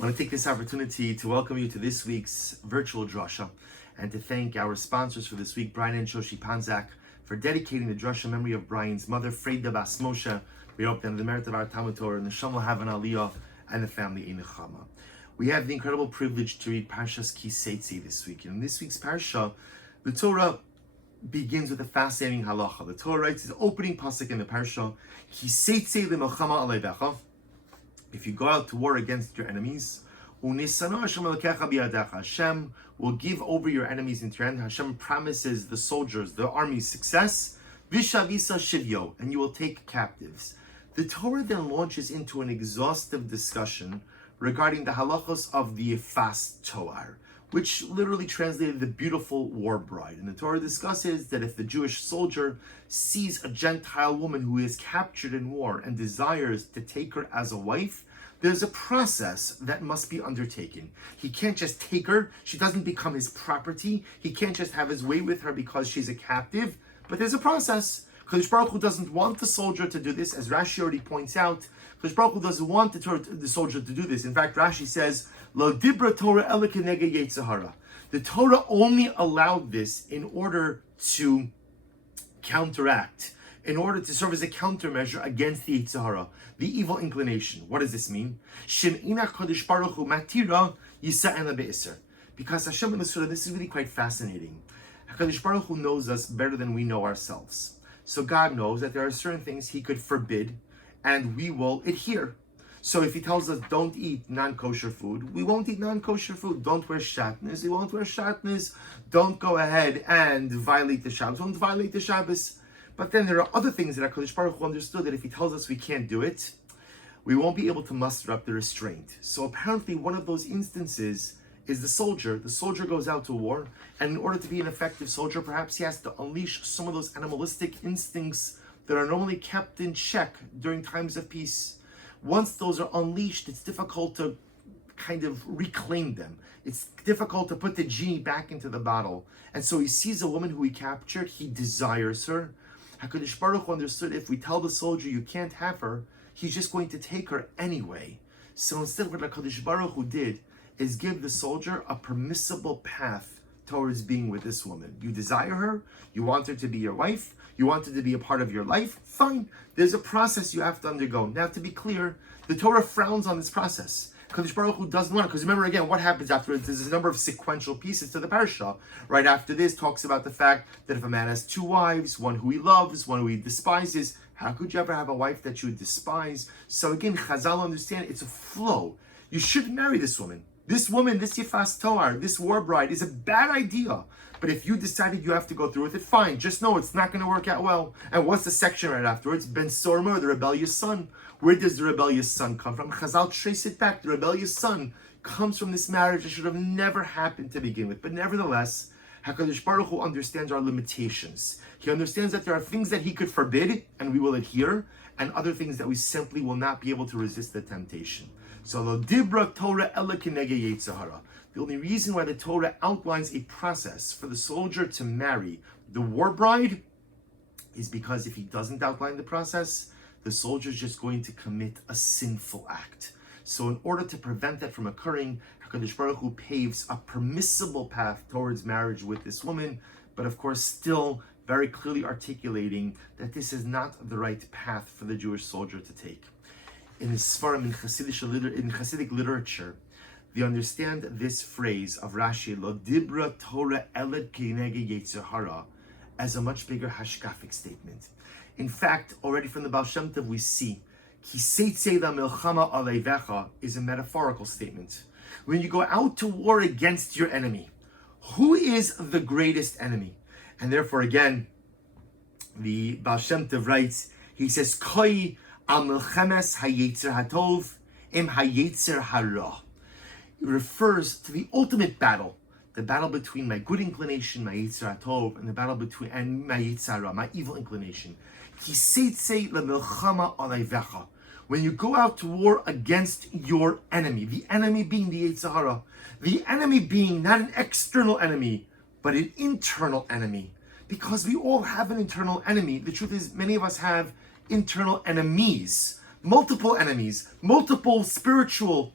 I want to take this opportunity to welcome you to this week's virtual Drasha and to thank our sponsors for this week, Brian and Shoshi Panzak, for dedicating the Drasha memory of Brian's mother, Freda Bas Moshe. We hope that the merit of our Talmud Torah and the Neshama will have an Aliyah and the family in Nechama. We have the incredible privilege to read Parshas Ki Teitzei this week. And in this week's Parsha, the Torah begins with a fascinating halacha. The Torah writes the opening pasuk in the Parsha, Ki Teitzei le'melchama aleivecha. If you go out to war against your enemies, Hashem will give over your enemies into your hand. Hashem promises the soldiers, the army, success, vishavisa shivyo, and you will take captives. The Torah then launches into an exhaustive discussion regarding the halachos of the Yefas Toar, which literally translated the beautiful war bride. And the Torah discusses that if the Jewish soldier sees a Gentile woman who is captured in war and desires to take her as a wife, there's a process that must be undertaken. He can't just take her. She doesn't become his property. He can't just have his way with her because she's a captive. But there's a process. Kadosh Baruch Hu doesn't want the soldier to do this, as Rashi already points out. Kadosh Baruch Hu doesn't want the soldier to do this. In fact, Rashi says, Lo dibra Torah ela keneged Yetzirah. The Torah only allowed this in order to counteract, in order to serve as a countermeasure against the Yetzirah, the evil inclination. What does this mean? Shem'ina Kadosh Baruch Hu matira yisa'ena be'isr. Because Hashem in the Surah, this is really quite fascinating. HaKadosh Baruch Hu knows us better than we know ourselves. So God knows that there are certain things He could forbid, and we will adhere. So if He tells us don't eat non-kosher food, we won't eat non-kosher food. Don't wear shatnez, we won't wear shatnez. Don't go ahead and violate the Shabbos, won't violate the Shabbos. But then there are other things that HaKadosh Baruch Hu understood that if He tells us we can't do it, we won't be able to muster up the restraint. So apparently one of those instances is the soldier. The soldier goes out to war, and in order to be an effective soldier, perhaps he has to unleash some of those animalistic instincts that are normally kept in check during times of peace. Once those are unleashed, it's difficult to kind of reclaim them. It's difficult to put the genie back into the bottle. And so he sees a woman who he captured, he desires her. HaKadosh Baruch Hu understood if we tell the soldier you can't have her, he's just going to take her anyway. So instead what HaKadosh Baruch Hu did is give the soldier a permissible path towards being with this woman. You desire her, you want her to be your wife, you want her to be a part of your life, fine. There's a process you have to undergo. Now to be clear, the Torah frowns on this process. Kadosh Baruch Hu doesn't want it, because remember again, what happens afterwards? There's a number of sequential pieces to the parasha. Right after this talks about the fact that if a man has two wives, one who he loves, one who he despises, how could you ever have a wife that you would despise? So again, Chazal understand it's a flow. You shouldn't marry this woman. This woman, this Yefas Toar, this war bride is a bad idea. But if you decided you have to go through with it, fine. Just know it's not going to work out well. And what's the section right afterwards? Ben Sormer, the rebellious son. Where does the rebellious son come from? Chazal trace it back. The rebellious son comes from this marriage that should have never happened to begin with. But nevertheless, HaKadosh Baruch Hu understands our limitations. He understands that there are things that He could forbid and we will adhere, and other things that we simply will not be able to resist the temptation. So lo dibra Torah ela keneged Yetzirah. The only reason why the Torah outlines a process for the soldier to marry the war bride is because if he doesn't outline the process, the soldier is just going to commit a sinful act. So in order to prevent that from occurring, HaKadosh Baruch Hu paves a permissible path towards marriage with this woman, but of course still very clearly articulating that this is not the right path for the Jewish soldier to take. In the Sfarim, in Hasidic literature, they understand this phrase of Rashi, Lo dibra Torah ela keneged Yetzirah, as a much bigger hashkafic statement. In fact, already from the Baal Shem Tov we see, Ki teitzei le'melchama aleivecha is a metaphorical statement. When you go out to war against your enemy, who is the greatest enemy? And therefore again, the Baal Shem Tov writes, he says, Koi al melchemes hayetzer hatov im hayetzer hara. It refers to the ultimate battle, the battle between my good inclination, my Yetzer HaTov, and the battle between and my Yetzer Hara, my evil inclination. Ki teitzei le'melchama aleivecha. When you go out to war against your enemy, the enemy being the Yetzer Hara, the enemy being not an external enemy, but an internal enemy. Because we all have an internal enemy. The truth is, many of us have internal enemies, multiple spiritual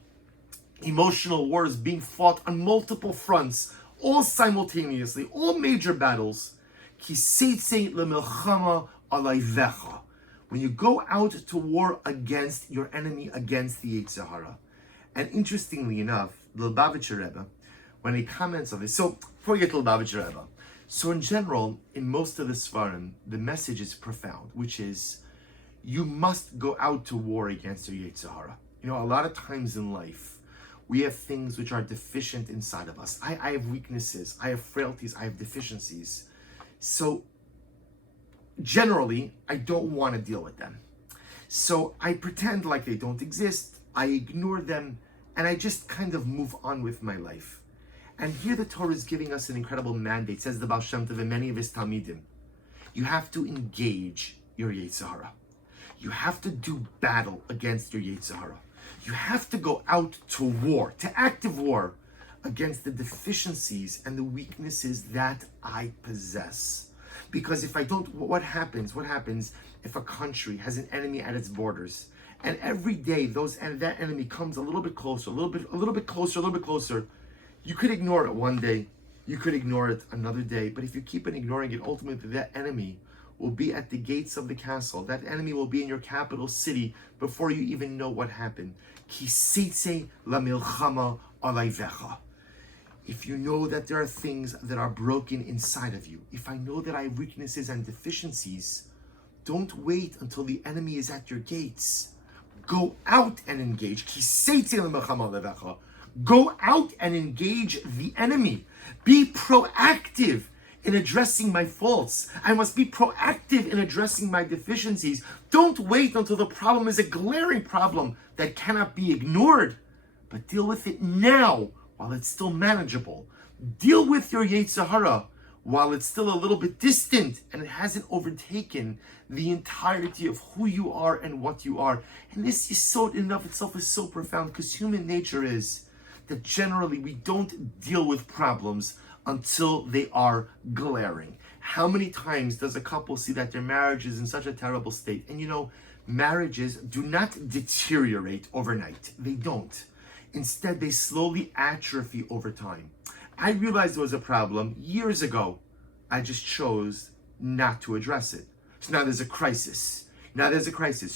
emotional wars being fought on multiple fronts, all simultaneously, all major battles. Ki teitzei lemilchama alayvecha. When you go out to war against your enemy, against the Yetzer Hara. And interestingly enough, the Lubavitcher Rebbe, when he comments on this, so before we get to the Lubavitcher Rebbe, so in general, in most of the Svarim, the message is profound, which is, you must go out to war against your Yetzer Hara. You know, a lot of times in life, we have things which are deficient inside of us. I have weaknesses, I have frailties, I have deficiencies. So generally, I don't want to deal with them. So I pretend like they don't exist, I ignore them, and I just kind of move on with my life. And here the Torah is giving us an incredible mandate, says the Baal Shem Tov and many of his Talmidim. You have to engage your Yetzer Hara. You have to do battle against your Yetzer Hara. You have to go out to war, to active war, against the deficiencies and the weaknesses that I possess. Because if I don't, what happens? What happens if a country has an enemy at its borders, and every day that enemy comes a little bit closer, a little bit closer? You could ignore it one day, you could ignore it another day, but if you keep on ignoring it, ultimately that enemy will be at the gates of the castle. That enemy will be in your capital city before you even know what happened. Ki teitzei lemilchama alayvecha. If you know that there are things that are broken inside of you, if I know that I have weaknesses and deficiencies, don't wait until the enemy is at your gates. Go out and engage. Ki teitzei lemilchama alayvecha. Go out and engage the enemy. Be proactive in addressing my faults. I must be proactive in addressing my deficiencies. Don't wait until the problem is a glaring problem that cannot be ignored, but deal with it now while it's still manageable. Deal with your Yetzer Hara while it's still a little bit distant and it hasn't overtaken the entirety of who you are and what you are. And this Yesod in and of itself is so profound, because human nature is that generally we don't deal with problems until they are glaring. How many times does a couple see that their marriage is in such a terrible state? And you know, marriages do not deteriorate overnight. They don't. Instead, they slowly atrophy over time. I realized there was a problem years ago. I just chose not to address it. So now there's a crisis.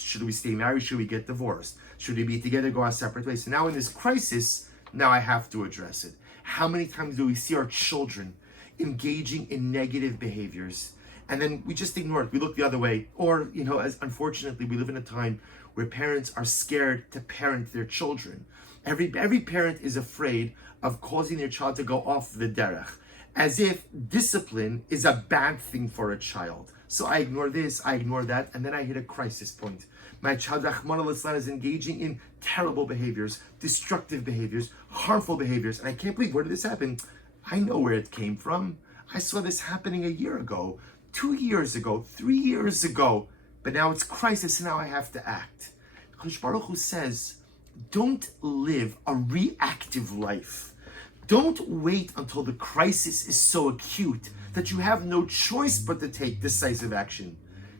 Should we stay married? Should we get divorced? Should we be together, go our separate ways? So now in this crisis, now I have to address it. How many times do we see our children engaging in negative behaviors and then we just ignore it? We look the other way. Or, you know, as unfortunately, we live in a time where parents are scared to parent their children. Every parent is afraid of causing their child to go off the derech, as if discipline is a bad thing for a child. So I ignore this, I ignore that, and then I hit a crisis point. My child, Rahman al-Islam, is engaging in terrible behaviors, destructive behaviors, harmful behaviors. And I can't believe, where did this happen? I know where it came from. I saw this happening a year ago, 2 years ago, 3 years ago. But now it's crisis, and now I have to act. Kodesh Baruch Hu says, don't live a reactive life. Don't wait until the crisis is so acute that you have no choice but to take decisive action.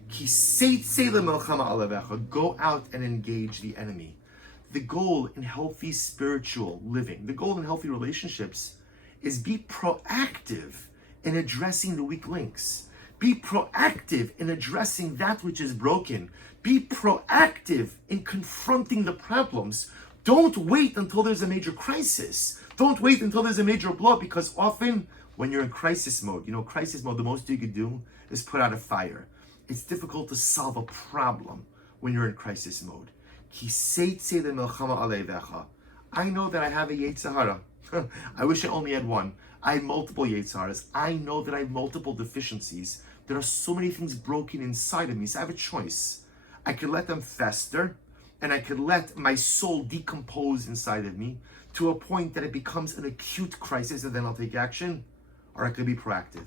Ki teitzei lemilchama alayvecha. Go out and engage the enemy. The goal in healthy spiritual living, the goal in healthy relationships, is be proactive in addressing the weak links. Be proactive in addressing that which is broken. Be proactive in confronting the problems. Don't wait until there's a major crisis. Don't wait until there's a major blow, because often when you're in crisis mode, the most you could do is put out a fire. It's difficult to solve a problem when you're in crisis mode. Ki teitzei lemilchama alayvecha. I know that I have a Yetzer Hara. I wish I only had one. I have multiple Yetzer Haras. I know that I have multiple deficiencies. There are so many things broken inside of me. So I have a choice. I could let them fester, and I could let my soul decompose inside of me to a point that it becomes an acute crisis, and then I'll take action. Or I could be proactive.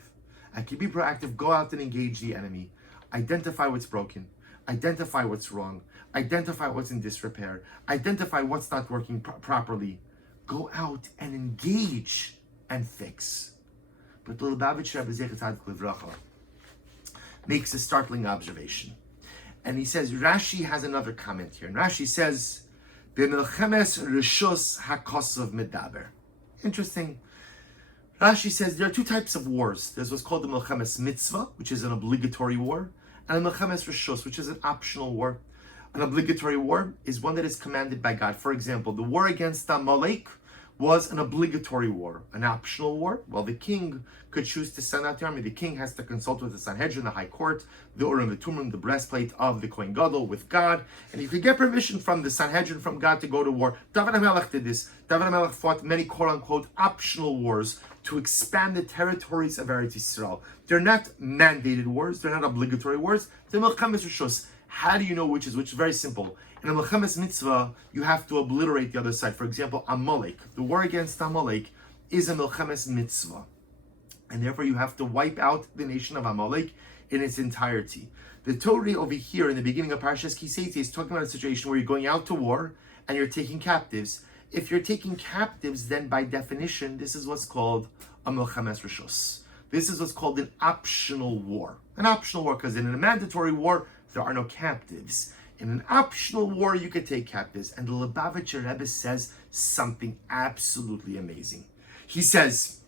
Go out and engage the enemy. Identify what's broken. Identify what's wrong. Identify what's in disrepair. Identify what's not working properly. Go out and engage and fix. But the Lubavitcher Rebbe Zecher Tzadik Livracha makes a startling observation. And he says, Rashi has another comment here. And Rashi says, B'milchemes rishus hakosav medaber. Interesting. Rashi says there are two types of wars. There's what's called the Milchemes Mitzvah, which is an obligatory war, and the Milchemes Rishus, which is an optional war. An obligatory war is one that is commanded by God. For example, the war against Amalek was an obligatory war. An optional war, well, the king could choose to send out the army. The king has to consult with the Sanhedrin, the high court, the Urim, the Tumim, the breastplate of the Kohen Gadol with God, and he could get permission from the Sanhedrin, from God, to go to war. David HaMelech did this. David HaMelech fought many quote-unquote optional wars to expand the territories of Eretz Yisrael. They're not mandated wars. They're not obligatory wars. They're Milchemes Rishus. How do you know which is which? Very simple. In a Milchemes Mitzvah, you have to obliterate the other side. For example, Amalek. The war against Amalek is a Milchemes Mitzvah. And therefore you have to wipe out the nation of Amalek in its entirety. The Torah over here in the beginning of Parshas Ki Teitzei is talking about a situation where you're going out to war and you're taking captives. If you're taking captives, then by definition, this is what's called a Milchemes Rishus. This is what's called an optional war. An optional war, because in a mandatory war, there are no captives. In an optional war, you could take captives. And the Lubavitcher Rebbe says something absolutely amazing. He says,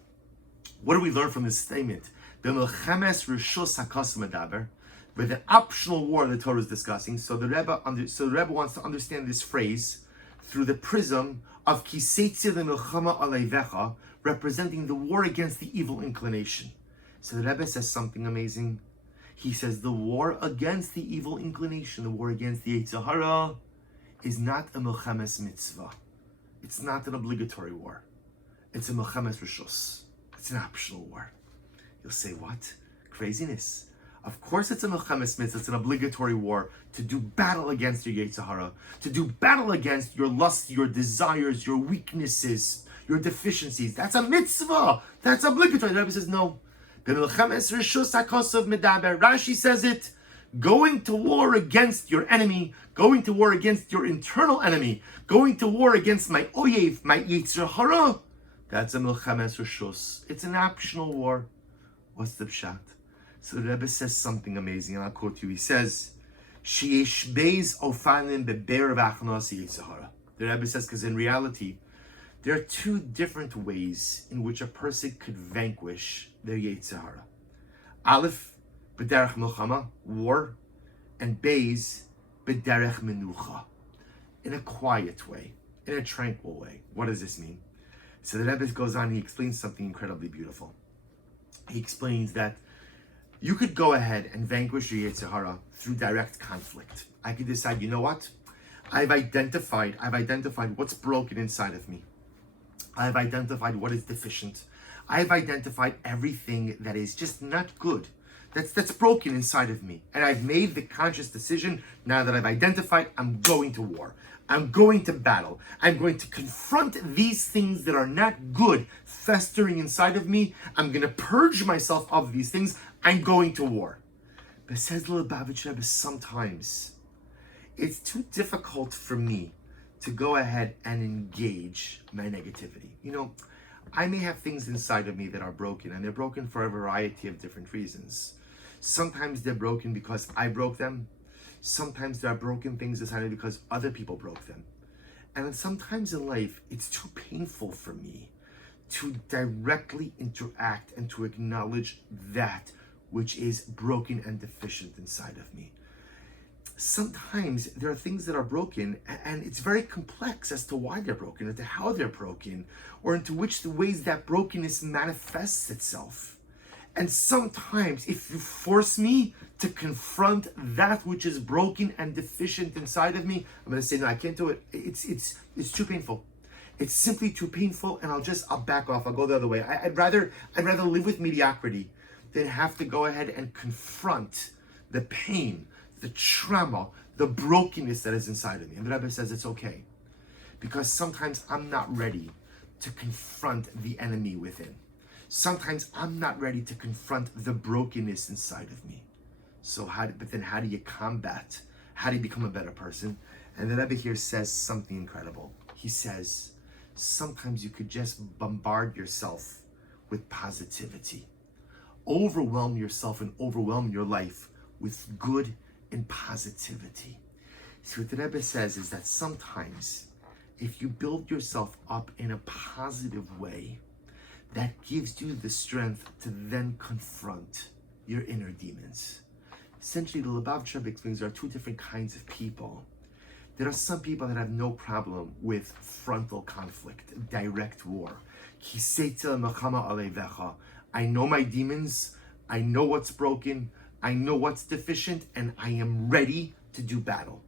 what do we learn from this statement? The Milchemes Rishus HaKos Medaber, with an optional war the Torah is discussing. So the Rebbe wants to understand this phrase through the prism of Ki Teitzei Milchama Aleivecha, representing the war against the evil inclination. So the Rebbe says something amazing. He says the war against the evil inclination, the war against the Yetzer Hara, is not a Milchemes Mitzvah. It's not an obligatory war. It's a Milchemes Rishus. It's an optional war. You'll say, what? Craziness. Of course it's a Milchemes Mitzvah, it's an obligatory war to do battle against your Yetzer Hara, to do battle against your lust, your desires, your weaknesses, your deficiencies. That's a mitzvah. That's obligatory. The Rebbe says, no. Rashi says it, going to war against your enemy, going to war against your internal enemy, going to war against my oyev, my Yetzer Hara, that's a Milchemes Rishus. It's an optional war. What's the pshat? So the Rebbe says something amazing, and I'll quote you. He says, "Sheyesh beis ofanim beber v'achnos Yetzer Hara." The Rebbe says, because in reality, there are two different ways in which a person could vanquish their Yetzer Hara. Aleph, b'derech milchama, war, and beis, b'derech menucha, in a quiet way, in a tranquil way. What does this mean? So the Rebbe goes on, he explains something incredibly beautiful. He explains that you could go ahead and vanquish your Yetzer Hara through direct conflict. I could decide, you know what? I've identified what's broken inside of me. I've identified what is deficient. I've identified everything that is just not good. That's broken inside of me. And I've made the conscious decision, now that I've identified, I'm going to war. I'm going to battle. I'm going to confront these things that are not good festering inside of me. I'm going to purge myself of these things. I'm going to war. But says the Lubavitcher Rebbe, sometimes it's too difficult for me to go ahead and engage my negativity. You know, I may have things inside of me that are broken, and they're broken for a variety of different reasons. Sometimes they're broken because I broke them. Sometimes there are broken things inside of me because other people broke them. And then sometimes in life, it's too painful for me to directly interact and to acknowledge that which is broken and deficient inside of me. Sometimes there are things that are broken, and it's very complex as to why they're broken, as to how they're broken, or into which the ways that brokenness manifests itself. And sometimes if you force me to confront that which is broken and deficient inside of me, I'm going to say, no, I can't do it. It's too painful. It's simply too painful, and I'll back off. I'll go the other way. I'd rather live with mediocrity than have to go ahead and confront the pain, the trauma, the brokenness that is inside of me. And the Rebbe says it's okay, because sometimes I'm not ready to confront the enemy within. Sometimes I'm not ready to confront the brokenness inside of me. So how do you combat? How do you become a better person? And the Rebbe here says something incredible. He says, sometimes you could just bombard yourself with positivity. Overwhelm yourself and overwhelm your life with good and positivity. So what the Rebbe says is that sometimes if you build yourself up in a positive way, that gives you the strength to then confront your inner demons. Essentially, the Lubavitcher explains there are two different kinds of people. There are some people that have no problem with frontal conflict, direct war. I know my demons, I know what's broken, I know what's deficient, and I am ready to do battle.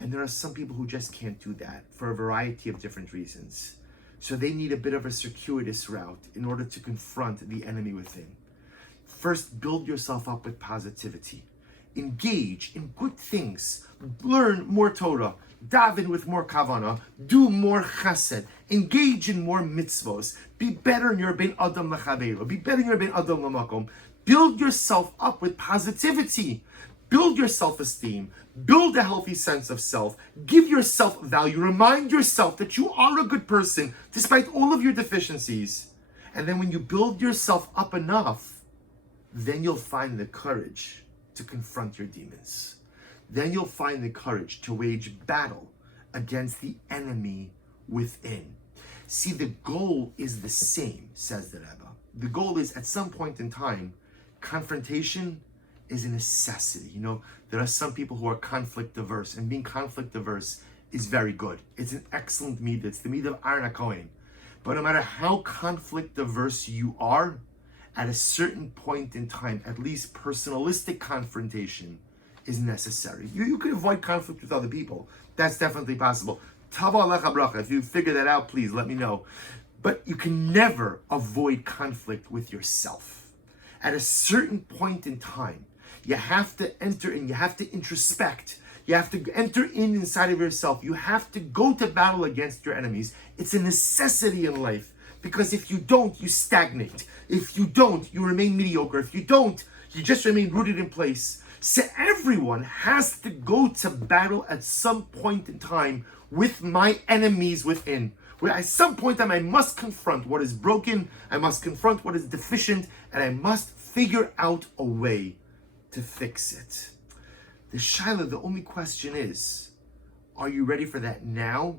And there are some people who just can't do that for a variety of different reasons. So they need a bit of a circuitous route in order to confront the enemy within. First, build yourself up with positivity. Engage in good things. Learn more Torah. Daven with more kavanah. Do more chesed. Engage in more mitzvos. Be better in your ben adam l'chaveiro. Be better in your ben adam l'makom. Build yourself up with positivity. Build your self-esteem. Build a healthy sense of self. Give yourself value. Remind yourself that you are a good person despite all of your deficiencies. And then when you build yourself up enough, then you'll find the courage to confront your demons. Then you'll find the courage to wage battle against the enemy within. See, the goal is the same, says the Rebbe. The goal is, at some point in time, confrontation is a necessity. You know, there are some people who are conflict averse, and being conflict averse is very good. It's an excellent midah. It's the midah of Aaron HaKohen. But no matter how conflict averse you are, at a certain point in time, at least personalistic confrontation is necessary. You can avoid conflict with other people. That's definitely possible. Tava alecha bracha. If you figure that out, please let me know. But you can never avoid conflict with yourself. At a certain point in time, you have to enter in, you have to introspect, you have to enter inside of yourself. You have to go to battle against your enemies. It's a necessity in life. Because if you don't, you stagnate. If you don't, you remain mediocre. If you don't, you just remain rooted in place. So everyone has to go to battle at some point in time with my enemies within. Where at some point in time, I must confront what is broken, I must confront what is deficient, and I must figure out a way to fix it. The Shaila, the only question is, are you ready for that now?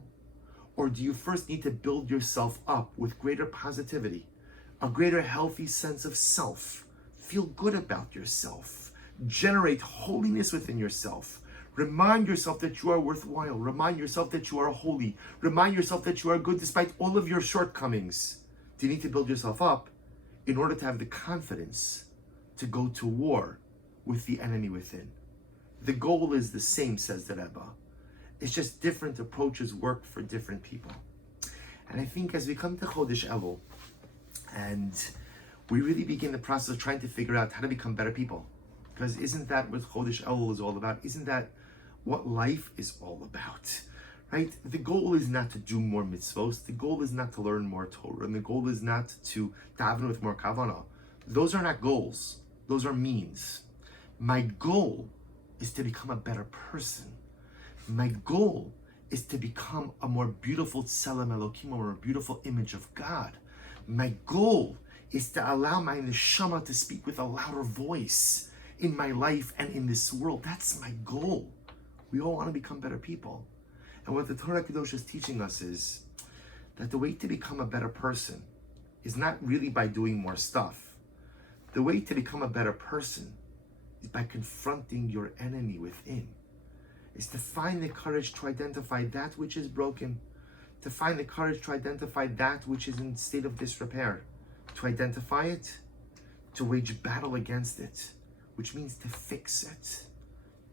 Or do you first need to build yourself up with greater positivity, a greater healthy sense of self? Feel good about yourself. Generate holiness within yourself. Remind yourself that you are worthwhile. Remind yourself that you are holy. Remind yourself that you are good despite all of your shortcomings. Do you need to build yourself up in order to have the confidence to go to war with the enemy within? The goal is the same, says the Rebbe. It's just different approaches work for different people. And I think as we come to Chodesh Elul, and we really begin the process of trying to figure out how to become better people. Because isn't that what Chodesh Elul is all about? Isn't that what life is all about? Right? The goal is not to do more mitzvos. The goal is not to learn more Torah. And the goal is not to daven with more kavanah. Those are not goals. Those are means. My goal is to become a better person. My goal is to become a more beautiful Tselem Elokim, or a beautiful image of God. My goal is to allow my neshama to speak with a louder voice in my life and in this world. That's my goal. We all want to become better people. And what the Torah Kadosh is teaching us is that the way to become a better person is not really by doing more stuff. The way to become a better person is by confronting your enemy within. Is to find the courage to identify that which is broken, to find the courage to identify that which is in state of disrepair, to identify it, to wage battle against it, which means to fix it,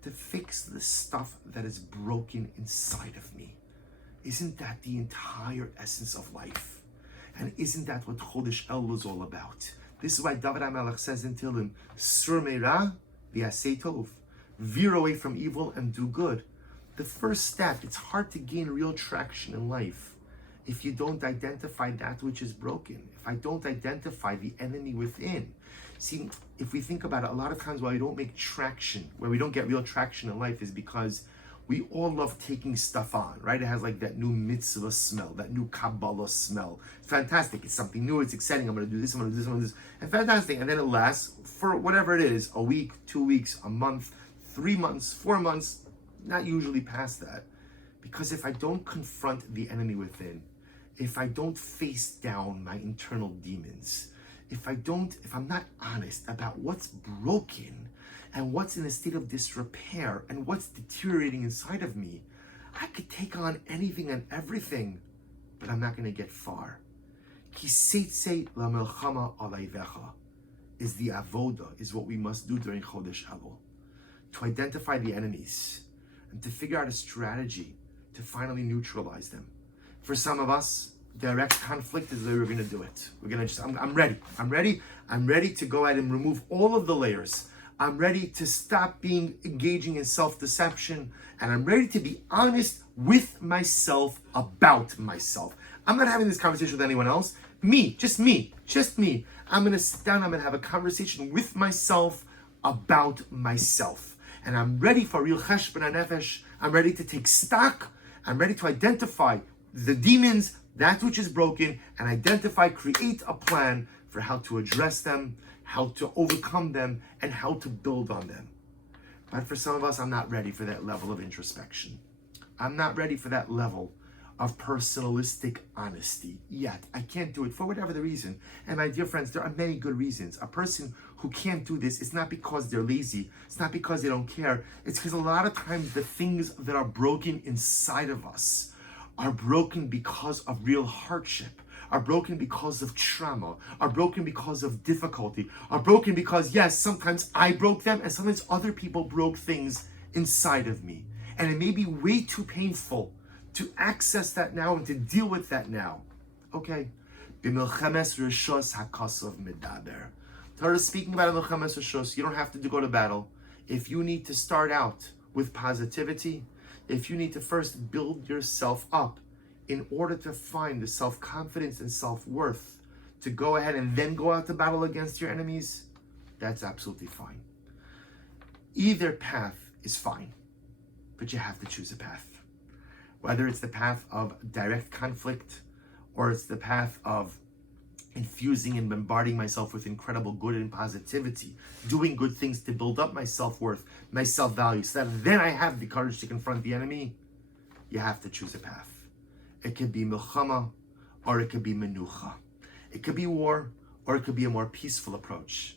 to fix the stuff that is broken inside of me. Isn't that the entire essence of life? And isn't that what Chodesh Elul is all about? This is why David HaMelech says in Tehillim, Sur meira v'yaseh tov. Veer away from evil and do good. The first step, it's hard to gain real traction in life if you don't identify that which is broken, if I don't identify the enemy within. See, if we think about it, a lot of times why we don't make traction, where we don't get real traction in life, is because we all love taking stuff on, right? It has like that new mitzvah smell, that new Kabbalah smell. It's fantastic. It's something new. It's exciting. I'm going to do this. I'm going to do this. I'm going to do this. And fantastic. And then it lasts for whatever it is, a week, 2 weeks, a month, 3 months, 4 months, not usually past that. Because if I don't confront the enemy within, if I don't face down my internal demons, if I'm not honest about what's broken and what's in a state of disrepair and what's deteriorating inside of me, I could take on anything and everything, but I'm not going to get far. Ki Teitzei lamelchama alayvecha is the avoda, is what we must do during Chodesh Elul, to identify the enemies and to figure out a strategy to finally neutralize them. For some of us, direct conflict is the way we're going to do it. We're going to I'm ready. I'm ready to go ahead and remove all of the layers. I'm ready to stop engaging in self-deception, and I'm ready to be honest with myself about myself. I'm not having this conversation with anyone else. Just me. I'm going to sit down, I'm going to have a conversation with myself about myself. And I'm ready for real cheshbon hanefesh. I'm ready to take stock. I'm ready to identify the demons, that which is broken, and create a plan for how to address them, how to overcome them, and how to build on them. But for some of us, I'm not ready for that level of introspection. I'm not ready for that level of personalistic honesty yet. I can't do it for whatever the reason. And my dear friends, there are many good reasons. A person who can't do this, it's not because they're lazy. It's not because they don't care. It's because a lot of times the things that are broken inside of us are broken because of real hardship, are broken because of trauma, are broken because of difficulty, are broken because, yes, sometimes I broke them and sometimes other people broke things inside of me. And it may be way too painful to access that now and to deal with that now. Okay. B'milchemes rishos hakosov medaber. Torah is speaking about milchemes rishos. You don't have to go to battle. If you need to start out with positivity, if you need to first build yourself up in order to find the self-confidence and self-worth to go ahead and then go out to battle against your enemies, that's absolutely fine. Either path is fine, but you have to choose a path. Whether it's the path of direct conflict or it's the path of infusing and bombarding myself with incredible good and positivity, doing good things to build up my self-worth, my self-value, so that then I have the courage to confront the enemy, you have to choose a path. It could be milchama or it could be menucha. It could be war or it could be a more peaceful approach.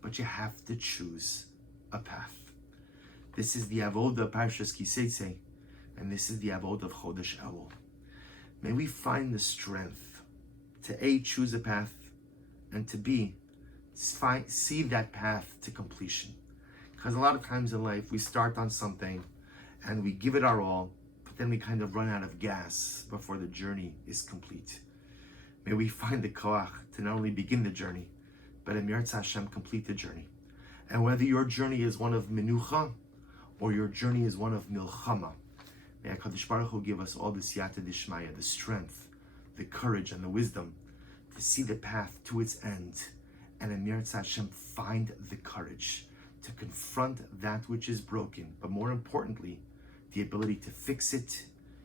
But you have to choose a path. This is the avoda of Parshas Ki Teitzei, and this is the avoda of Chodesh Elul. May we find the strength to A, choose a path, and to B, see that path to completion. Because a lot of times in life, we start on something and we give it our all, but then we kind of run out of gas before the journey is complete. May we find the koach to not only begin the journey, but in Yirtzeh Hashem, complete the journey. And whether your journey is one of menucha or your journey is one of milchama, may HaKadosh Baruch Hu give us all the siyata dishmaya, the strength, the courage, and the wisdom to see the path to its end, and in Yirtzeh Hashem, find the courage to confront that which is broken, but more importantly, the ability to fix it,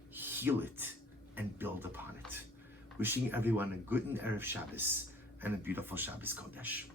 heal it, and build upon it. Wishing everyone a good and Erev Shabbos and a beautiful Shabbos Kodesh.